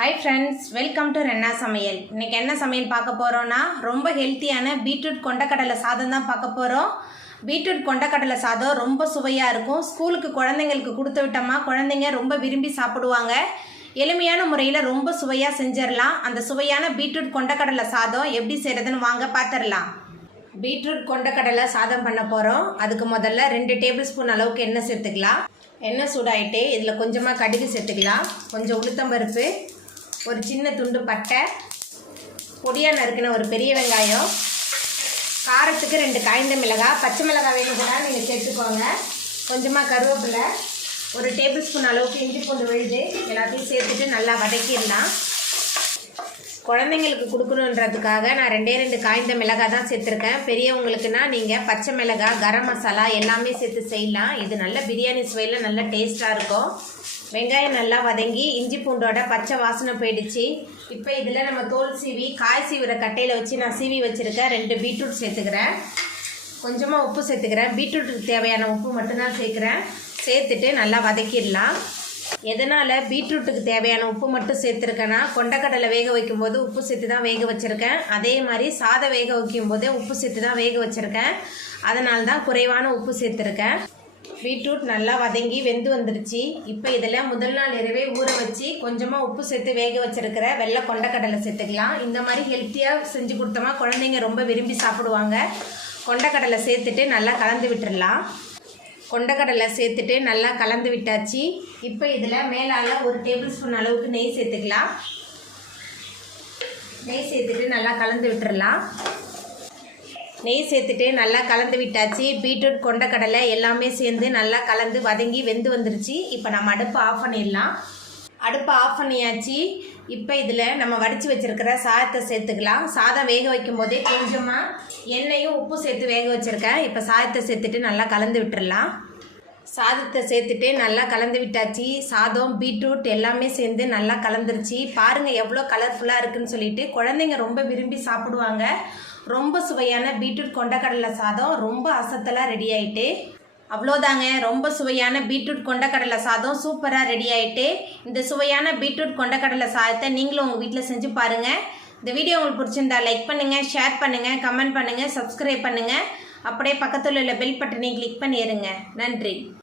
Hi friends, welcome to Renna Samayal. இன்னைக்கு என்ன சமையல் பார்க்க போறோம்னா ரொம்ப ஹெல்த்தியான பீட்ரூட் கொண்டக்கடலை சாதம் தான் பார்க்க போறோம். பீட்ரூட் கொண்டக்கடலை சாதம் ரொம்ப சுவையா இருக்கும். ஸ்கூலுக்கு குழந்தைங்களுக்கு கொடுத்து விட்டோமா குழந்தைங்க ரொம்ப விரும்பி சாப்பிடுவாங்க. எளிமையான முறையில் ரொம்ப சுவையா செஞ்சிடலாம். அந்த சுவையான பீட்ரூட் கொண்டக்கடலை சாதம் எப்படி செய்யறதுன்னு வாங்க பார்த்துடலாம். பீட்ரூட் கொண்டக்கடலை சாதம் பண்ண போகிறோம். அதுக்கு முதல்ல 2 டேபிள் ஸ்பூன் அளவுக்கு எண்ணெய் சேர்த்துக்கலாம். எண்ணெய் சூடாயிட்டு இதில் கொஞ்சமாக கடுகு சேர்த்துக்கலாம், கொஞ்சம் உளுத்தம்பருப்பு, ஒரு சின்ன துண்டு பட்டை, பொடியாக நறுக்கின ஒரு பெரிய வெங்காயம், காரத்துக்கு 2 காய்ந்த மிளகாய், பச்சை மிளகாய் வேணும் கூட நீங்கள் சேர்த்துக்கோங்க, கொஞ்சமாக கருவேப்பிலை, ஒரு டேபிள் ஸ்பூன் அளவுக்கு இஞ்சி பூண்டு விழுது எல்லாத்தையும் சேர்த்துட்டு நல்லா வதக்கிடலாம். குழந்தைங்களுக்கு கொடுக்கணுன்றதுக்காக நான் 2 காய்ந்த மிளகாய் தான் சேர்த்துருக்கேன். பெரியவங்களுக்குன்னா நீங்கள் பச்சை மிளகாய், கரம் மசாலா எல்லாமே சேர்த்து செய்யலாம். இது நல்ல பிரியாணி சுவையில் நல்ல டேஸ்ட்டாக இருக்கும். வெங்காயம் நல்லா வதங்கி இஞ்சி பூண்டோட பச்சை வாசனை போயிடுச்சு. இப்போ இதில் நம்ம தோல் சீவி காய் சீவிற கட்டையில் வச்சு நான் சீவி வச்சுருக்கேன் 2 பீட்ரூட் சேர்த்துக்கிறேன். கொஞ்சமாக உப்பு சேர்த்துக்கிறேன். பீட்ரூட்டுக்கு தேவையான உப்பு மட்டும்தான் சேர்க்குறேன். சேர்த்துட்டு நல்லா வதக்கிடலாம். எதனால் பீட்ரூட்டுக்கு தேவையான உப்பு மட்டும் சேர்த்துருக்கேன்னா கொண்டக்கடலை வேக வைக்கும்போது உப்பு சேர்த்து தான் வேக வச்சுருக்கேன். அதே மாதிரி சாதம் வேக வைக்கும் போதே உப்பு சேர்த்து தான் வேக வச்சுருக்கேன். அதனால தான் குறைவான உப்பு சேர்த்துருக்கேன். பீட்ரூட் நல்லா வதங்கி வெந்து வந்துருச்சு. இப்போ இதில் முதல் நாள் இரவே ஊற வச்சு கொஞ்சமாக உப்பு சேர்த்து வேக வச்சுருக்கிற வெள்ளை கொண்டக்கடலை சேர்த்துக்கலாம். இந்த மாதிரி ஹெல்த்தியாக செஞ்சு கொடுத்தோமா குழந்தைங்க ரொம்ப விரும்பி சாப்பிடுவாங்க. கொண்டக்கடலை சேர்த்துட்டு நல்லா கலந்து விட்டுடலாம். கொண்டக்கடலை சேர்த்துட்டு நல்லா கலந்து விட்டாச்சு. இப்போ இதில் மேலால் ஒரு டேபிள் ஸ்பூன் அளவுக்கு நெய் சேர்த்துக்கலாம். நெய் சேர்த்துட்டு நல்லா கலந்து விட்டுடலாம். நெய் சேர்த்துட்டு நல்லா கலந்து விட்டாச்சு. பீட்ரூட் கொண்டக்கடலை எல்லாமே சேர்ந்து நல்லா கலந்து வதங்கி வெந்து வந்துருச்சு. இப்போ நம்ம அடுப்பை ஆஃப் பண்ணிடலாம். அடுப்பை ஆஃப் பண்ணியாச்சு. இப்போ இதில் நம்ம வடித்து வச்சுருக்கிற சாதத்தை சேர்த்துக்கலாம். சாதம் வேக வைக்கும் போதே கொஞ்சமாக எண்ணெயும் உப்பு சேர்த்து வேக வச்சுருக்கேன். இப்போ சாதத்தை சேர்த்துட்டு நல்லா கலந்து விட்டுடலாம். சாதத்தை சேர்த்துட்டு நல்லா கலந்து விட்டாச்சு. சாதம் பீட்ரூட் எல்லாமே சேர்ந்து நல்லா கலந்துருச்சு. பாருங்கள் எவ்வளோ கலர்ஃபுல்லாக இருக்குதுன்னு சொல்லிட்டு குழந்தைங்க ரொம்ப விரும்பி சாப்பிடுவாங்க. ரொம்ப சுவையான பீட்ரூட் கொண்டக்கடலை சாதம் ரொம்ப அசத்தலாக ரெடி ஆகிட்டு அவ்வளோதாங்க. ரொம்ப சுவையான பீட்ரூட் கொண்டக்கடலை சாதம் சூப்பராக ரெடி ஆகிட்டு. இந்த சுவையான பீட்ரூட் கொண்டக்கடலை சாதத்தை நீங்களும் உங்கள் வீட்டில் செஞ்சு பாருங்கள். இந்த வீடியோ உங்களுக்கு பிடிச்சிருந்தா லைக் பண்ணுங்கள், ஷேர் பண்ணுங்கள், கமெண்ட் பண்ணுங்கள், சப்ஸ்கிரைப் பண்ணுங்கள். அப்படியே பக்கத்தில் உள்ள பெல் பட்டனை கிளிக் பண்ணிடுங்க. நன்றி.